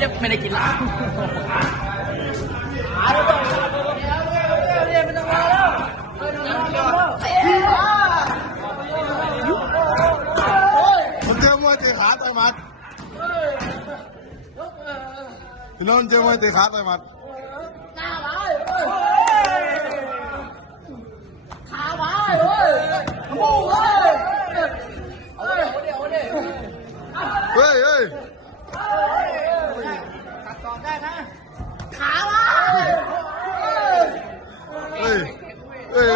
จะไม่ได้กินละมันเจอมวยเตะขาต่อยหมัดพี่น้องเจอมวยตะขาต่อยหมัดเฮ้ยเฮ้ย เฮ้ยเฮ้ย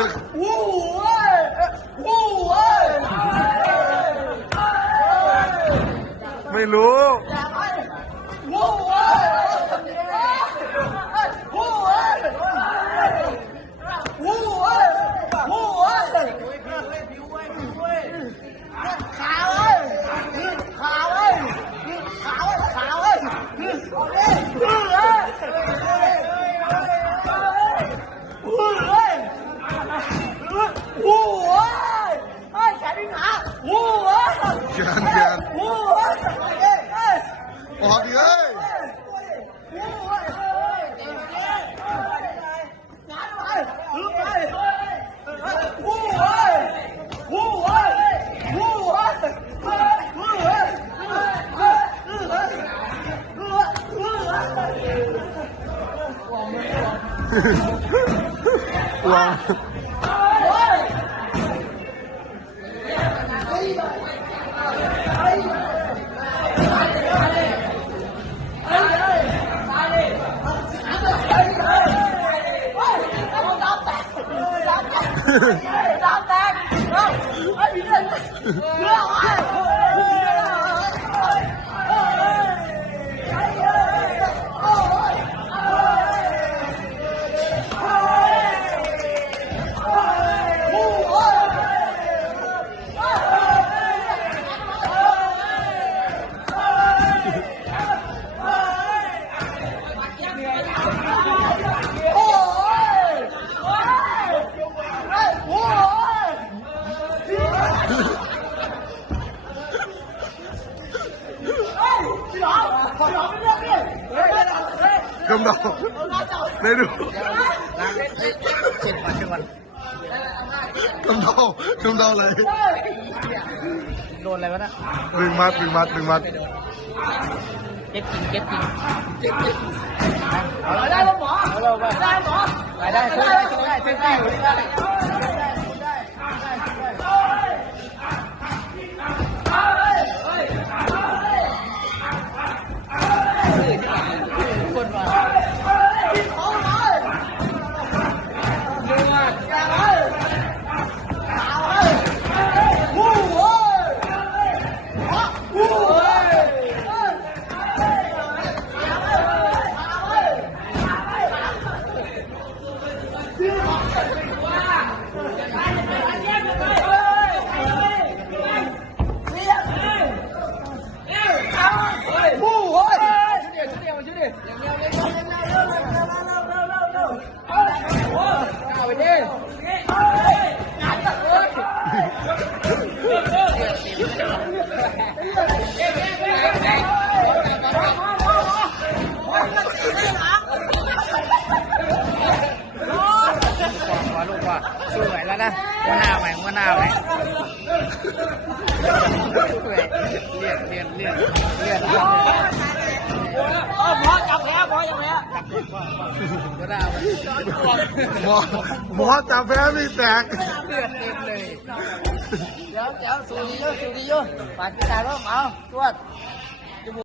ไม่รู้แกนแกนออกดิ เอ้ยวาง กำดองไม่ดูเช็ดก่อนเช็ดก่อนกำดองกำดองเลยโดนอะไรวะน่ะดึงมัดดึงมัดดึงมัดเก็บกินเก็บกินเก็บกินเอาได้แล้วหมอเอาเราไปได้หมอได้ได้ได้ได้ได้ได้ สู้ไหวแล้วนะว่าหน้าไหวว่าหน้าไหวเลียนเลียนเลียนเลียนเลียนพอจับแล้วพอจับว่าหน้าไหวหมอหมอจับแพ้ไม่แตกเลือดเต็มเลย เดี๋ยวเดี๋ยวสูดีเยอะสูดีเยอะปากกีตาร์ร่มเอาตรวจ